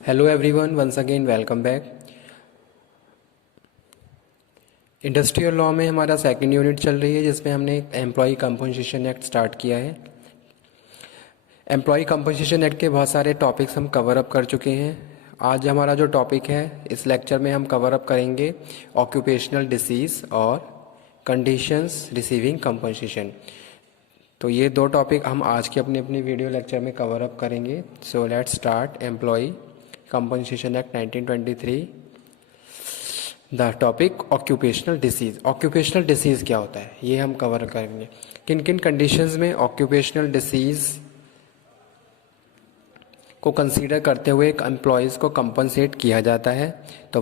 Hello everyone, once again welcome back. Industrial law में हमारा second unit चल रही है जिसमें हमने एम्प्लॉय कंपनसेशन एक्ट स्टार्ट किया है। एम्प्लॉय कंपनसेशन एक्ट के बहुत सारे टॉपिक्स हम कवर अप कर चुके हैं। आज हमारा जो टॉपिक है इस लेक्चर में हम कवर अप करेंगे ऑक्यूपेशनल डिसीज़ और कंडीशंस रिसीविंग कंपनसेशन। तो ये दो टॉपिक हम आज के अपनी अपनी वीडियो लेक्चर में कवर अप करेंगे। So let's start employ compensation act 1923। The topic occupational disease. Occupational disease क्या होता है ये हम कवर करेंगे। किन किन कंडीशंस में ऑक्यूपेशनल डिसीज़ को कंसीडर करते हुए एक एम्प्लॉयज़ को कंपनसेट किया जाता है। तो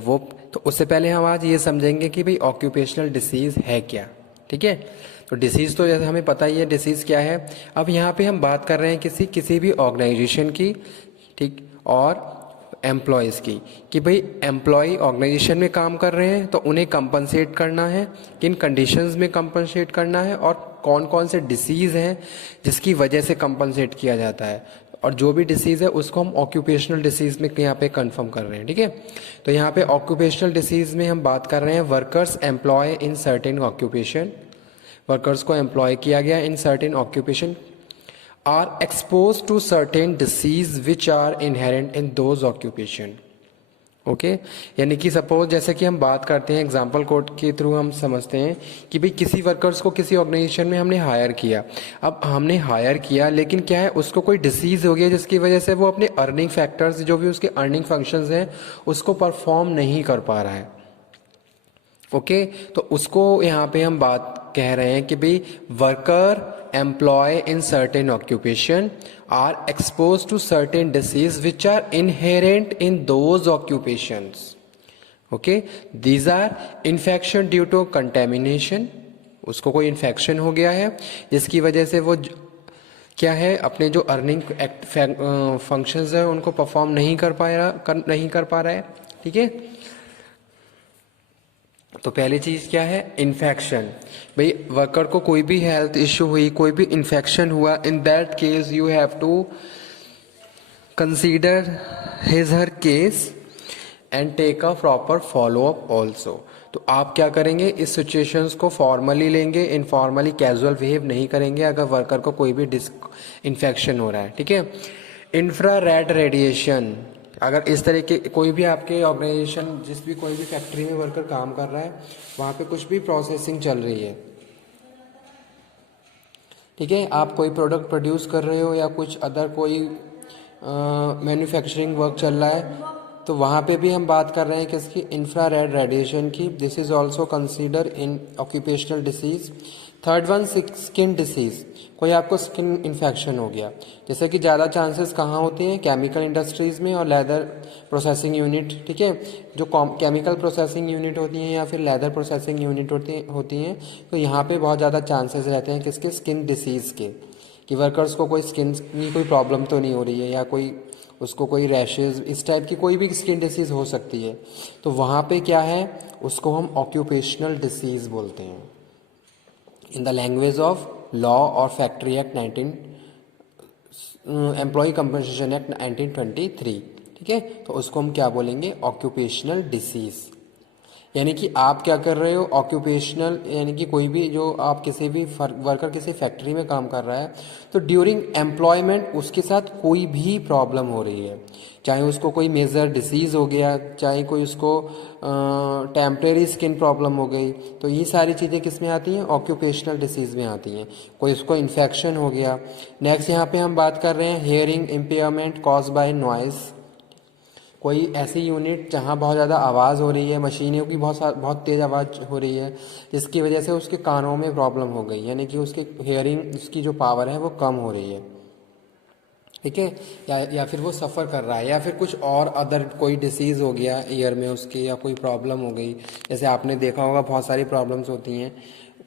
उससे पहले हम आज ये समझेंगे कि भाई ऑक्यूपेशनल डिसीज़ है क्या। ठीक है, तो डिसीज़ तो जैसे हमें पता ही है डिसीज़ क्या है। अब यहाँ पे हम बात कर रहे हैं किसी भी ऑर्गेनाइजेशन की, ठीक, और एम्प्लॉयज़ की, कि भाई एम्प्लॉय ऑर्गेनाइजेशन में काम कर रहे हैं तो उन्हें कंपनसेट करना है, किन कंडीशंस में कंपनसेट करना है और कौन कौन से डिसीज़ हैं जिसकी वजह से कंपनसेट किया जाता है। और जो भी डिसीज़ है उसको हम ऑक्यूपेशनल डिसीज़ में यहाँ पे कंफर्म कर रहे हैं। ठीक है, तो यहाँ पे ऑक्यूपेशनल डिसीज़ में हम बात कर रहे हैं workers employ in certain occupation. Workers को एम्प्लॉय किया गया in certain occupation are exposed to certain disease which are inherent in those occupation। Okay, यानी कि सपोज जैसे कि हम बात करते हैं एग्जाम्पल कोड के थ्रू हम समझते हैं कि भाई किसी वर्कर्स को किसी ऑर्गेनाइजेशन में हमने हायर किया। अब हमने हायर किया लेकिन क्या है, उसको कोई डिसीज हो गया जिसकी वजह से वो अपने अर्निंग फैक्टर्स, जो भी उसके अर्निंग फंक्शंस हैं, उसको परफॉर्म नहीं कर पा रहा है। ओके, तो उसको यहाँ पे हम बात कह रहे हैं कि भाई worker employ in certain occupation are expose to certain disease which are inherent in those occupations. Okay, these are infection due to contamination. उसको कोई इन्फेक्शन हो गया है जिसकी वजह से वो क्या है, अपने जो अर्निंग फंक्शंस है उनको परफॉर्म नहीं कर पा रहा है। ठीक है, तो पहली चीज क्या है, इन्फेक्शन। भाई वर्कर को कोई भी हेल्थ इश्यू हुई, कोई भी इन्फेक्शन हुआ, in that case you have to consider his her case and take a proper follow up also. तो आप क्या करेंगे, इस सिचुएशंस को फॉर्मली लेंगे, इनफॉर्मली कैजुअल बिहेव नहीं करेंगे अगर वर्कर को कोई भी इन्फेक्शन हो रहा है। ठीक है, इंफ्रारेड रेडिएशन, अगर इस तरह के कोई भी आपके ऑर्गेनाइजेशन कोई भी फैक्ट्री में वर्कर काम कर रहा है, वहाँ पे कुछ भी प्रोसेसिंग चल रही है, ठीक है, आप कोई प्रोडक्ट प्रोड्यूस कर रहे हो या कुछ अदर कोई मैन्युफैक्चरिंग वर्क चल रहा है, तो वहाँ पे भी हम बात कर रहे हैं किसकी, इंफ्रारेड रेडिएशन की। This is also consider in occupational disease. Third one, skin disease. कोई आपको स्किन इन्फेक्शन हो गया, जैसे कि ज़्यादा चांसेस कहाँ होते हैं, केमिकल इंडस्ट्रीज़ में और लेदर प्रोसेसिंग यूनिट। ठीक है, जो केमिकल प्रोसेसिंग यूनिट होती हैं या फिर लेदर प्रोसेसिंग यूनिट होती हैं, तो यहाँ पे बहुत ज़्यादा चांसेस रहते हैं किसके, स्किन डिसीज़ के, कि वर्कर्स को कोई स्किन की कोई प्रॉब्लम तो नहीं हो रही है या कोई उसको कोई रैशेज, इस टाइप की कोई भी स्किन डिसीज़ हो सकती है। तो वहाँ पे क्या है, उसको हम ऑक्यूपेशनल डिसीज़ बोलते हैं in the language of law और factory act 19 employ compensation act 1923। ठीक है, तो उसको हम क्या बोलेंगे, ऑक्यूपेशनल डिसीज़। यानी कि आप क्या कर रहे हो, ऑक्यूपेशनल, यानी कि कोई भी जो आप किसी भी वर्कर किसी फैक्ट्री में काम कर रहा है, तो ड्यूरिंग एम्प्लॉयमेंट उसके साथ कोई भी प्रॉब्लम हो रही है, चाहे उसको कोई मेजर डिसीज़ हो गया, चाहे कोई उसको टेम्परेरी स्किन प्रॉब्लम हो गई, तो ये सारी चीज़ें किस में आती हैं, ऑक्यूपेशनल डिसीज़ में आती हैं। कोई उसको इन्फेक्शन हो गया। नेक्स्ट यहाँ पे हम बात कर रहे हैं hearing impairment cause by noise. कोई ऐसी यूनिट जहाँ बहुत ज़्यादा आवाज़ हो रही है, मशीनों की बहुत तेज़ आवाज़ हो रही है, जिसकी वजह से उसके कानों में प्रॉब्लम हो गई, यानी कि उसके हियरिंग, उसकी जो पावर है वो कम हो रही है। ठीक है, या फिर वो सफ़र कर रहा है, या फिर कुछ और अदर कोई डिसीज़ हो गया ईयर में उसके, या कोई प्रॉब्लम हो गई, जैसे आपने देखा होगा बहुत सारी प्रॉब्लम्स होती हैं।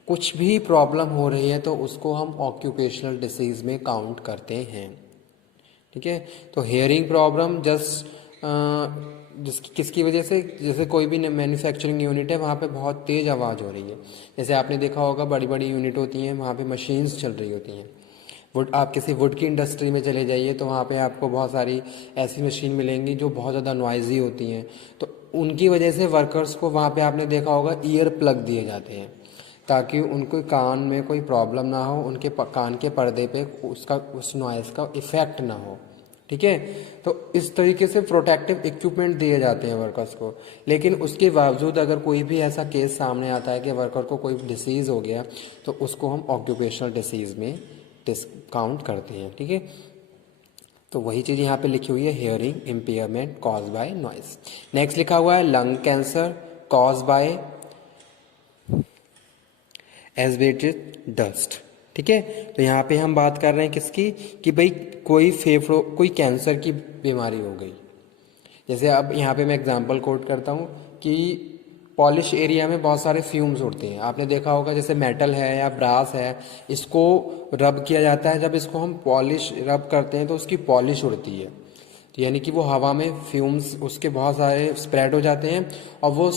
कुछ भी प्रॉब्लम हो रही है तो उसको हम ऑक्यूपेशनल डिसीज़ में काउंट करते हैं। ठीक है, तो हियरिंग प्रॉब्लम किसकी वजह से, जैसे कोई भी मैन्युफैक्चरिंग यूनिट है वहाँ पे बहुत तेज़ आवाज़ हो रही है, जैसे आपने देखा होगा बड़ी बड़ी यूनिट होती हैं वहाँ पे मशीन्स चल रही होती हैं, वुड, आप किसी वुड की इंडस्ट्री में चले जाइए तो वहाँ पे आपको बहुत सारी ऐसी मशीन मिलेंगी जो बहुत ज़्यादा नॉइजी होती हैं, तो उनकी वजह से वर्कर्स को वहाँ पे आपने देखा होगा ईयर प्लग दिए जाते हैं ताकि उनको कान में कोई प्रॉब्लम ना हो, उनके कान के पर्दे पे उसका उस नॉइज़ का इफ़ेक्ट ना हो। ठीक है, तो इस तरीके से प्रोटेक्टिव इक्विपमेंट दिए जाते हैं वर्कर्स को। लेकिन उसके बावजूद अगर कोई भी ऐसा केस सामने आता है कि वर्कर को कोई डिसीज़ हो गया तो उसको हम ऑक्यूपेशनल डिसीज़ में डिस्काउंट करते हैं। ठीक है, तो वही चीज़ यहाँ पे लिखी हुई है, hearing impairment cause by noise. Next लिखा हुआ है lung cancer cause bye asbestos dust. ठीक है, तो यहाँ पे हम बात कर रहे हैं किसकी, कि भाई कोई फेफड़ों, कोई कैंसर की बीमारी हो गई। जैसे अब यहाँ पे मैं एग्जांपल कोट करता हूँ कि पॉलिश एरिया में बहुत सारे फ्यूम्स उड़ते हैं। आपने देखा होगा जैसे मेटल है या ब्रास है, इसको रब किया जाता है, जब इसको हम पॉलिश रब करते हैं तो उसकी पॉलिश उड़ती है, तो यानी कि वो हवा में फ्यूम्स उसके बहुत सारे स्प्रेड हो जाते हैं और वो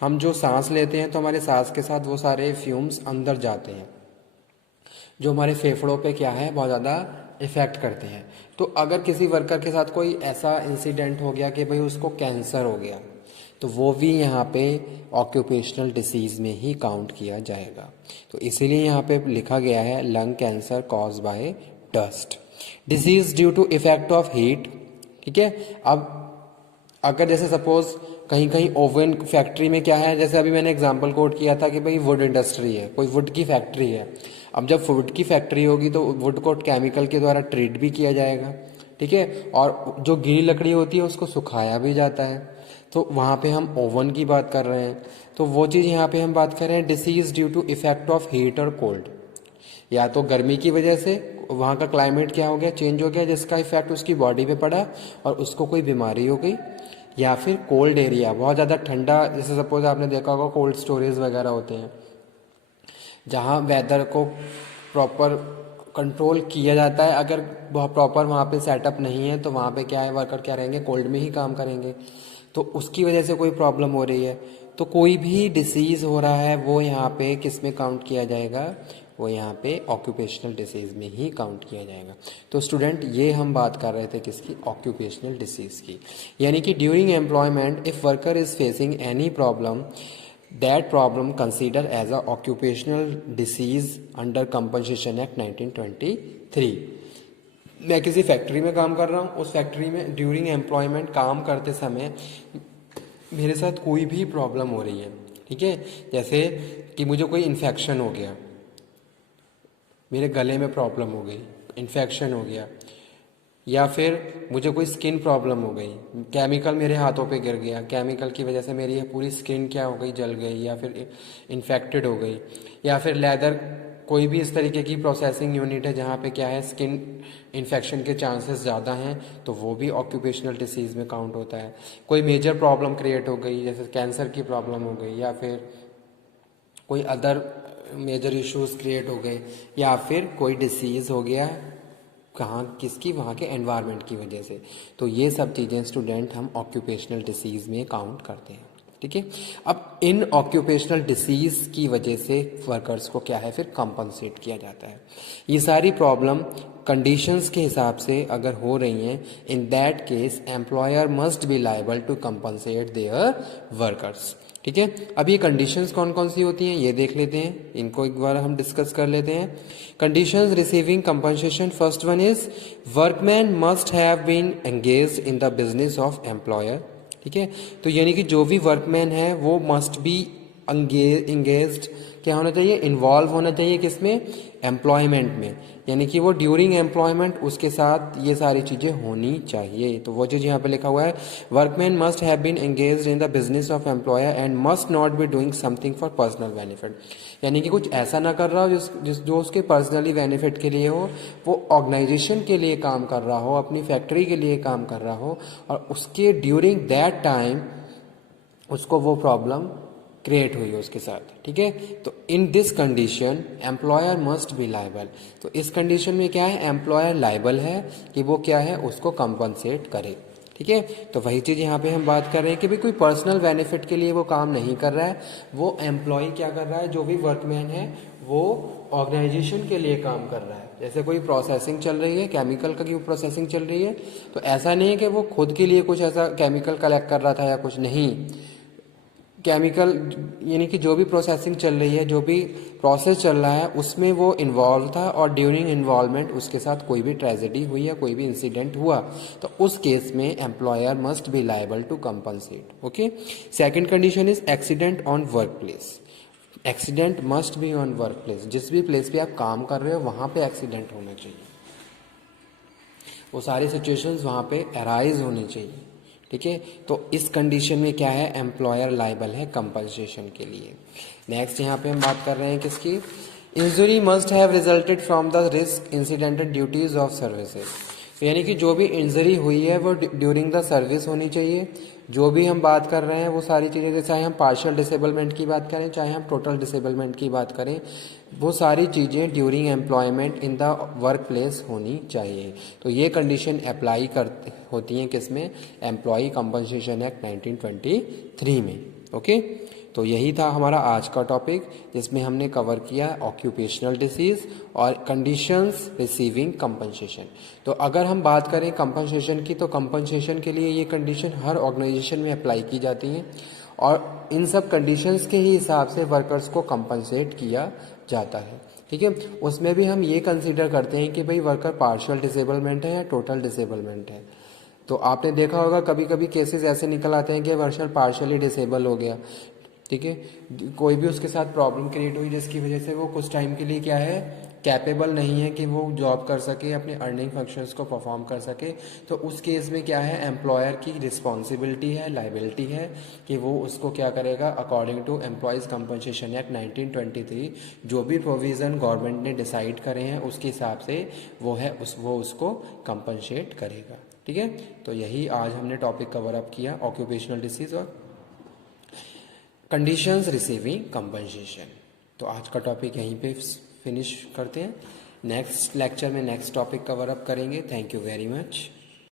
हम जो सांस लेते हैं तो हमारे सांस के साथ वो सारे फ्यूम्स अंदर जाते हैं जो हमारे फेफड़ों पे क्या है बहुत ज़्यादा इफ़ेक्ट करते हैं। तो अगर किसी वर्कर के साथ कोई ऐसा इंसिडेंट हो गया कि भाई उसको कैंसर हो गया तो वो भी यहाँ पे ऑक्यूपेशनल डिसीज़ में ही काउंट किया जाएगा। तो इसीलिए यहाँ पे लिखा गया है lung cancer cause by dust, disease due to effect of heat. ठीक है, अब अगर जैसे सपोज कहीं कहीं ओवन फैक्ट्री में क्या है, जैसे अभी मैंने एग्जांपल कोट किया था कि भाई वुड इंडस्ट्री है, कोई वुड की फैक्ट्री है। अब जब वुड की फैक्ट्री होगी तो वुड को केमिकल के द्वारा ट्रीट भी किया जाएगा। ठीक है, और जो गीली लकड़ी होती है उसको सुखाया भी जाता है, तो वहाँ पे हम ओवन की बात कर रहे हैं। तो वो चीज़ यहाँ पे हम बात कर रहे हैं disease due to effect of heat और कोल्ड, या तो गर्मी की वजह से वहाँ का क्लाइमेट क्या हो गया, चेंज हो गया, जिसका इफेक्ट उसकी बॉडी पे पड़ा और उसको कोई बीमारी हो गई, या फिर कोल्ड एरिया बहुत ज़्यादा ठंडा, जैसे सपोज आपने देखा होगा कोल्ड स्टोरेज वगैरह होते हैं जहाँ वेदर को प्रॉपर कंट्रोल किया जाता है। अगर बहुत प्रॉपर वहाँ पे सेटअप नहीं है तो वहाँ पे क्या है, वर्कर क्या रहेंगे, कोल्ड में ही काम करेंगे, तो उसकी वजह से कोई प्रॉब्लम हो रही है। तो कोई भी डिसीज़ हो रहा है वो यहाँ पे किस में काउंट किया जाएगा, वो यहाँ पे ऑक्यूपेशनल डिसीज़ में ही काउंट किया जाएगा। तो स्टूडेंट ये हम बात कर रहे थे किसकी, ऑक्यूपेशनल डिसीज़ की। यानी कि during employment if worker is facing any problem that problem consider as a occupational disease under compensation act 1923। मैं किसी फैक्ट्री में काम कर रहा हूँ, उस फैक्ट्री में ड्यूरिंग एम्प्लॉयमेंट काम करते समय मेरे साथ कोई भी प्रॉब्लम हो रही है। ठीक है, जैसे कि मुझे कोई इन्फेक्शन हो गया, मेरे गले में प्रॉब्लम हो गई, इन्फेक्शन हो गया, या फिर मुझे कोई स्किन प्रॉब्लम हो गई, केमिकल मेरे हाथों पे गिर गया, केमिकल की वजह से मेरी पूरी स्किन क्या हो गई, जल गई या फिर इन्फेक्टेड हो गई, या फिर लेदर कोई भी इस तरीके की प्रोसेसिंग यूनिट है जहाँ पे क्या है स्किन इन्फेक्शन के चांसेस ज़्यादा हैं, तो वो भी ऑक्यूपेशनल डिसीज़ में काउंट होता है। कोई मेजर प्रॉब्लम क्रिएट हो गई, जैसे कैंसर की प्रॉब्लम हो गई, या फिर कोई अदर मेजर इश्यूज क्रिएट हो गए, या फिर कोई डिसीज़ हो गया कहाँ किसकी, वहाँ के एनवायरनमेंट की वजह से, तो ये सब चीज़ें स्टूडेंट हम ऑक्यूपेशनल डिसीज़ में काउंट करते हैं। ठीक है, अब इन ऑक्यूपेशनल डिसीज़ की वजह से वर्कर्स को क्या है फिर कंपनसेट किया जाता है। ये सारी प्रॉब्लम कंडीशंस के हिसाब से अगर हो रही हैं, in that case employer must be liable to compensate their workers. ठीक है, अब ये कंडीशंस कौन कौन सी होती हैं ये देख लेते हैं, इनको एक बार हम डिस्कस कर लेते हैं। Conditions receiving compensation, first one is workman must have been engaged in the business of employer. ठीक है, तो यानी कि जो भी वर्कमैन है वो मस्ट बी एंगेज्ड, क्या होना चाहिए, इन्वॉल्व होना चाहिए किसमें, एम्प्लॉयमेंट में, यानी कि वो ड्यूरिंग एम्प्लॉयमेंट उसके साथ ये सारी चीज़ें होनी चाहिए। तो वो चीज़ यहाँ पे लिखा हुआ है, workman must have been engaged in the business of employer and must not be doing something for personal benefit, यानी कि कुछ ऐसा ना कर रहा हो जो उसके पर्सनली बेनिफिट के लिए हो, वो ऑर्गेनाइजेशन के लिए काम कर रहा हो, अपनी फैक्ट्री के लिए काम कर रहा हो, और उसके ड्यूरिंग दैट टाइम उसको वो प्रॉब्लम क्रिएट हुई है उसके साथ। ठीक है, तो in this condition employer must be liable, तो इस कंडीशन में क्या है, एम्प्लॉयर लायबल है कि वो क्या है उसको कंपनसेट करे। ठीक है, तो वही चीज़ यहाँ पे हम बात कर रहे हैं कि भाई कोई पर्सनल बेनिफिट के लिए वो काम नहीं कर रहा है, वो एम्प्लॉय क्या कर रहा है, जो भी वर्कमैन है वो ऑर्गेनाइजेशन के लिए काम कर रहा है, जैसे कोई प्रोसेसिंग चल रही है, केमिकल का की प्रोसेसिंग चल रही है, तो ऐसा नहीं है कि वो खुद के लिए कुछ ऐसा केमिकल कलेक्ट कर रहा था या कुछ नहीं। केमिकल यानी कि जो भी प्रोसेसिंग चल रही है, जो भी प्रोसेस चल रहा है, उसमें वो इन्वॉल्व था और ड्यूरिंग इन्वॉल्वमेंट उसके साथ कोई भी ट्रेजेडी हुई या कोई भी इंसिडेंट हुआ, तो उस केस में employer must be liable to compensate. Okay. Second condition is accident on work place. Accident must be on work place. जिस भी प्लेस पे आप काम कर रहे हो वहां पे एक्सीडेंट होना चाहिए, वो सारी सिचुएशंस वहां पे अराइज होनी चाहिए। ठीक है, तो इस कंडीशन में क्या है, एम्प्लॉयर लायबल है कंपनसेशन के लिए। नेक्स्ट यहाँ पे हम बात कर रहे हैं किसकी, injury must have resulted from the risk incidental duties of services. यानी कि जो भी इंजरी हुई है वो ड्यूरिंग द सर्विस होनी चाहिए। जो भी हम बात कर रहे हैं वो सारी चीज़ें, चाहे हम पार्शियल डिसेबलमेंट की बात करें चाहे हम टोटल डिसेबलमेंट की बात करें, वो सारी चीज़ें during employment in the work place होनी चाहिए। तो ये कंडीशन अप्लाई करती होती हैं किसमें, एम्प्लॉय कंपनसेशन एक्ट 1923 में। ओके, तो यही था हमारा आज का टॉपिक, जिसमें हमने कवर किया ऑक्यूपेशनल डिसीज और कंडीशंस रिसीविंग कंपनसेशन। तो अगर हम बात करें कंपनसेशन की, तो कंपनसेशन के लिए ये कंडीशन हर ऑर्गेनाइजेशन में अप्लाई की जाती हैं और इन सब कंडीशंस के ही हिसाब से वर्कर्स को कंपनसेट किया जाता है। ठीक है, उसमें भी हम ये कंसीडर करते हैं कि भाई वर्कर पार्शियल डिसेबलमेंट है या टोटल डिसेबलमेंट है। तो आपने देखा होगा कभी कभी केसेस ऐसे निकल आते हैं कि वर्कर पार्शियली डिसेबल हो गया। ठीक है, कोई भी उसके साथ प्रॉब्लम क्रिएट हुई जिसकी वजह से वो कुछ टाइम के लिए क्या है, कैपेबल नहीं है कि वो जॉब कर सके, अपने अर्निंग फंक्शंस को परफॉर्म कर सके। तो उस केस में क्या है, एम्प्लॉयर की रिस्पॉन्सिबिलिटी है, लाइबिलिटी है कि वो उसको क्या करेगा, according to employees compensation act 1923 जो भी प्रोविज़न गवर्नमेंट ने डिसाइड करे हैं उसके हिसाब से वो उसको कंपनसेट करेगा। ठीक है, तो यही आज हमने टॉपिक कवर अप किया, ऑक्यूपेशनल डिसीज और कंडीशंस रिसीविंग कंपनसेशन। तो आज का टॉपिक यहीं पे फिनिश करते हैं। नेक्स्ट लेक्चर में नेक्स्ट टॉपिक कवर अप करेंगे। Thank you very much.